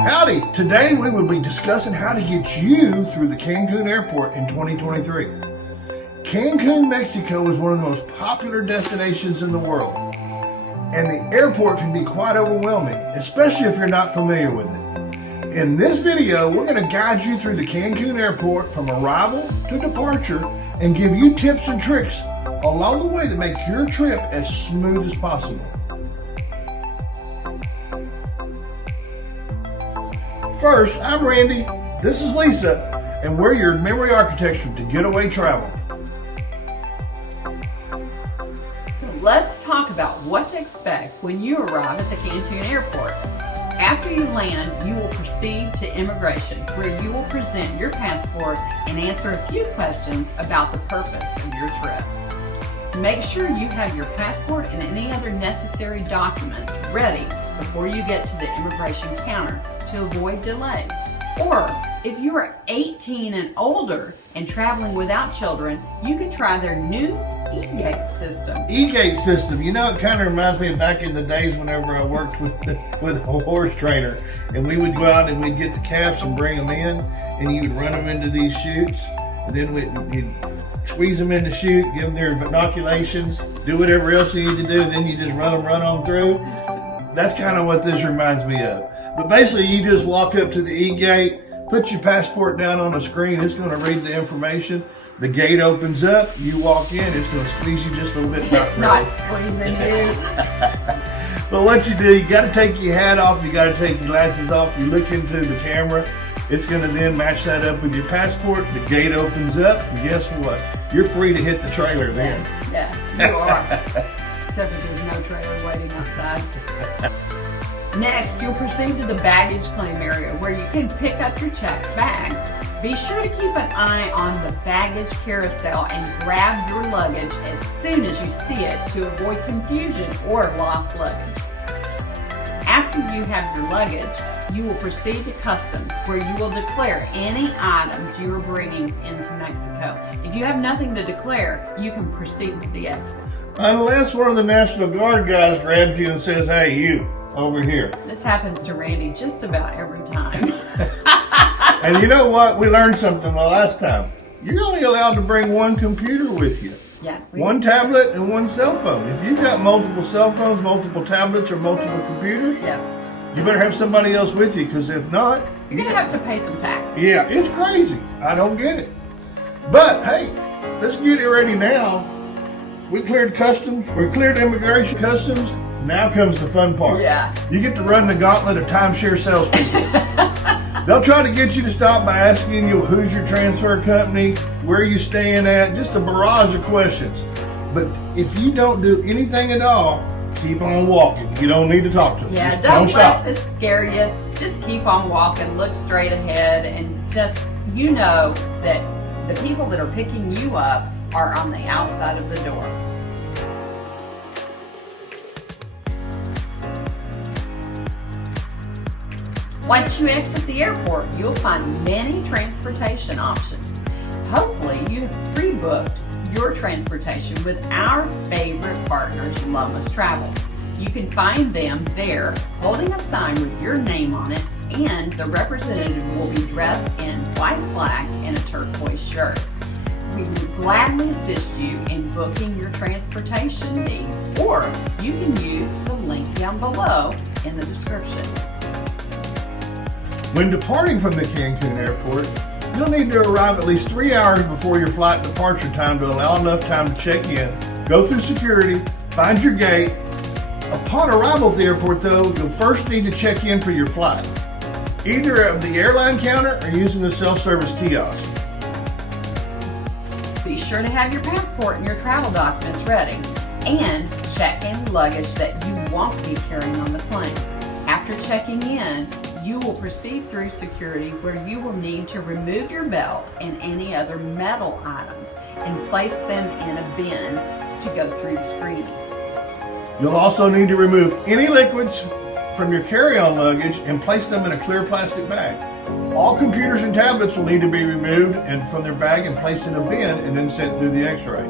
Howdy! Today we will be discussing how to get you through the Cancun Airport in 2023. Cancun, Mexico is one of the most popular destinations in the world, and the airport can be quite overwhelming, especially if you're not familiar with it. In this video, we're going to guide you through the Cancun Airport from arrival to departure and give you tips and tricks along the way to make your trip as smooth as possible. First, I'm Randy, this is Lisa, and we're your memory architects to Getaway Travel. So let's talk about what to expect when you arrive at the Cancun Airport. After you land, you will proceed to immigration, where you will present your passport and answer a few questions about the purpose of your trip. Make sure you have your passport and any other necessary documents ready before you get to the immigration counter to avoid delays. Or if you are 18 and older and traveling without children, you can try their new e-gate system. E-gate system, you know, it kind of reminds me of back in the days whenever I worked with a horse trainer, and we would go out and we'd get the calves and bring them in, and you would run them into these chutes, and then you'd squeeze them in the chute, give them their inoculations, do whatever else you need to do, and then you just run on through. That's kind of what this reminds me of. But basically, you just walk up to the e-gate, put your passport down on the screen, it's going to read the information. The gate opens up, you walk in, it's going to squeeze you just a little bit. It's not squeezing you. But what you do, you got to take your hat off, you got to take your glasses off, you look into the camera, it's going to then match that up with your passport, the gate opens up, and guess what? You're free to hit the trailer then. Yeah, you are. Except that there's no trailer waiting outside. Next, you'll proceed to the baggage claim area where you can pick up your checked bags. Be sure to keep an eye on the baggage carousel and grab your luggage as soon as you see it to avoid confusion or lost luggage. After you have your luggage, you will proceed to customs where you will declare any items you are bringing into Mexico. If you have nothing to declare, you can proceed to the exit. Unless one of the National Guard guys grabs you and says, hey, you, over here. This happens to Randy just about every time. And you know what? We learned something the last time. You're only allowed to bring one computer with you. Yeah. One tablet and one cell phone. If you've got multiple cell phones, multiple tablets, or multiple computers, you better have somebody else with you, because if not, you're going to have to pay some tax. Yeah, it's crazy. I don't get it. But hey, let's get it ready now. We cleared customs. We cleared immigration customs. Now comes the fun part. Yeah. You get to run the gauntlet of timeshare salespeople. They'll try to get you to stop by asking you who's your transfer company, where you staying at, just a barrage of questions. But if you don't do anything at all, keep on walking. You don't need to talk to them. Yeah, just don't stop. let this scare you. Just keep on walking, look straight ahead, and just, you know that the people that are picking you up are on the outside of the door. Once you exit the airport, you'll find many transportation options. Hopefully, you have pre-booked your transportation with our favorite partners, Lomas Travel. You can find them there holding a sign with your name on it, and the representative will be dressed in white slacks and a turquoise shirt. We would gladly assist you in booking your transportation needs, or you can use the link down below in the description. When departing from the Cancun Airport, you'll need to arrive at least 3 hours before your flight departure time to allow enough time to check in, go through security, find your gate. Upon arrival at the airport, though, you'll first need to check in for your flight, either at the airline counter or using the self-service kiosk. Be sure to have your passport and your travel documents ready, and check any luggage that you won't be carrying on the plane. After checking in, you will proceed through security where you will need to remove your belt and any other metal items and place them in a bin to go through the screening. You'll also need to remove any liquids from your carry-on luggage and place them in a clear plastic bag. All computers and tablets will need to be removed and from their bag and placed in a bin and then sent through the x-ray.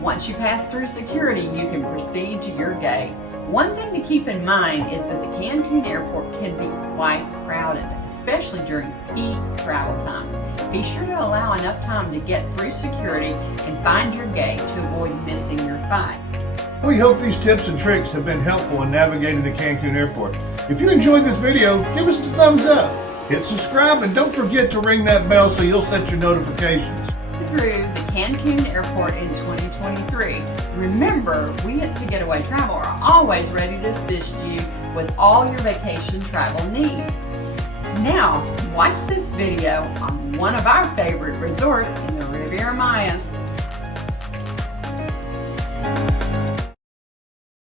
Once you pass through security, you can proceed to your gate. One thing to keep in mind is that the Cancun Airport can be quite crowded, especially during peak travel times. Be sure to allow enough time to get through security and find your gate to avoid missing your flight. We hope these tips and tricks have been helpful in navigating the Cancun Airport. If you enjoyed this video, give us a thumbs up. Hit subscribe and don't forget to ring that bell so you'll set your notifications. Through the Cancun Airport in 2023. Remember, we at Getaway Travel are always ready to assist you with all your vacation travel needs. Now, watch this video on one of our favorite resorts in the Riviera Maya.